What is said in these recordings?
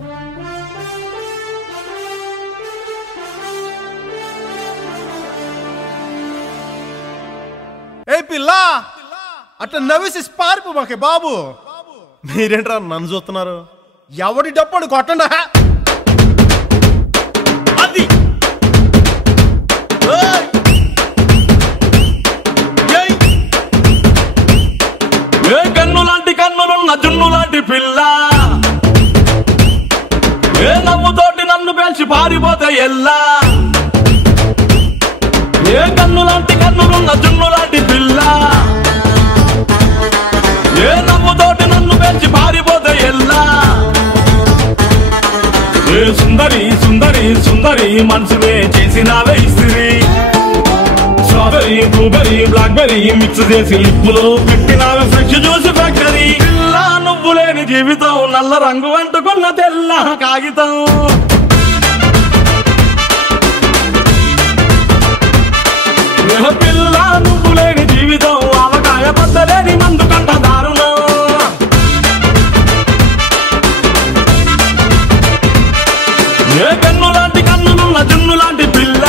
ఏ పిల్ల అట్లా నవ్వేసి పారిపోమాకే బాబు. మీరేంట్రా నన్ను చూస్తున్నారు? ఎవడి డప్పుడు కొట్టండా. అది ఏ కన్ను లాంటి కన్నులున్న జున్ను లాంటి పిల్ల, ఏ నవ్వుతోటి నన్ను పేల్చి పారిపోతే ఎల్లా. ఏ కన్ను లాంటి కన్నులున్న జున్ను లాంటి పిల్ల, ఏ నవ్వుతోటి నన్ను పేల్చి పారిపోతే ఎల్లా. ఏ సుందరి సుందరి సుందరి మనసువే చేసినావే ఇస్త్రీ. స్ట్రాబెరీ బ్లూబెరీ బ్లాక్బెరీ మిక్స్ చేసి లిప్పులో పెట్టినావే ఫ్రెష్ జ్యూస్ ఫ్యాక్టరీ. పిల్ల నువ్వు లేని జీవితం నల్ల రంగు అంటుకున్న తెల్ల కాగితం. పిల్ల నువ్వు లేని జీవితం ఆవకాయ బద్దలేని మందు కంట దారుణం. ఏ కన్ను లాంటి కన్నులున్న జున్ను లాంటి పిల్ల,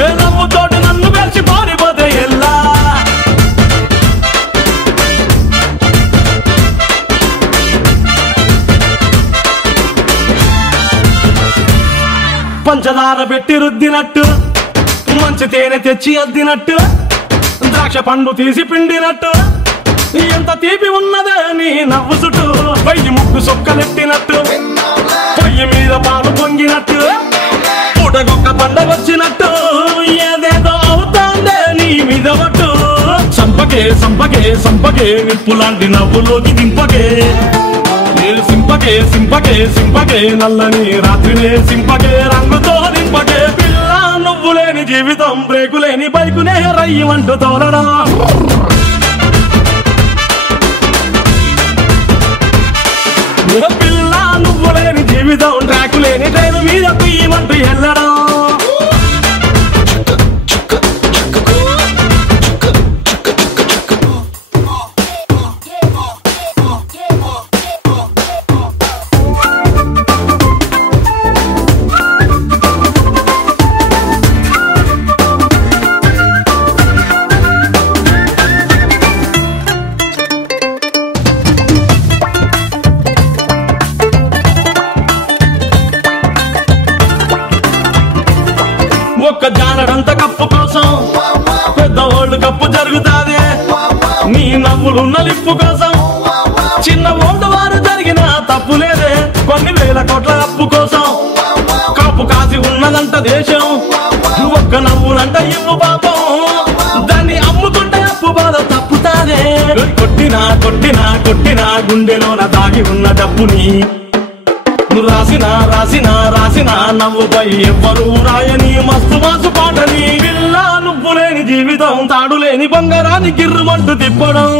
ఏ నవ్వుతోటి నన్ను వేసి పారిపోతే ఎల్లా. పంచదార పెట్టి రుద్దినట్టు, మంచి తేనె తెచ్చి అద్దినట్టు, ద్రాక్ష పండు తీసి పిండినట్టు, ఎంత తీపి ఉన్నదే నీ నవ్వు చుట్టూ. పొయ్యి ముక్కు సొక్కలెట్టినట్టు, పొయ్యి మీద పాలు పొంగినట్టు, పూటకొక్క పండగ వచ్చినట్టు, ఏదేదో అవుతాందే నీ మీద పట్టు. సంపకే సంపకే సంపకే నిప్పు లాంటి నవ్వులోకి దింపకే. సింపకే సింపకే సింపకే నల్లని రాత్రినే సింపకే రంగుతో నింపకే. పిల్ల నువ్వు లేని జీవితం బ్రేకు లేని బైకునే రయ్యమంటూ తోలడం. పిల్ల నువ్వు లేని జీవితం ట్రాకు లేని ట్రైన్ మీద పియ్యమంటూ వెళ్ళడం. ఒక్క జానడంత కప్పు కోసం పెద్ద ఓల్డ్ కప్పు జరుగుతాదే. నీ నవ్వులున్న లిప్పు కోసం చిన్న ఓల్డ్ వారు జరిగిన తప్పు లేదే. కొన్ని వేల కోట్ల అప్పు కోసం కాపు కాసి ఉన్నదంట దేశం. ఒక్క నవ్వులంట ఇవ్వు పాపం, దాన్ని అమ్ముకుంటే అప్పు బాధ తప్పుతాదే. కొట్టినా కొట్టినా కొట్టినా గుండెలోన దాగి ఉన్న డబ్బుని రాసిన రాసిన రాసిన నవ్వుపై ఎవ్వరూ రాయని మస్తు మాసు పాటని. పిల్ల నువ్వు లేని జీవితం తాడు లేని బంగారాన్ని గిర్రుమంటూ తిప్పడం.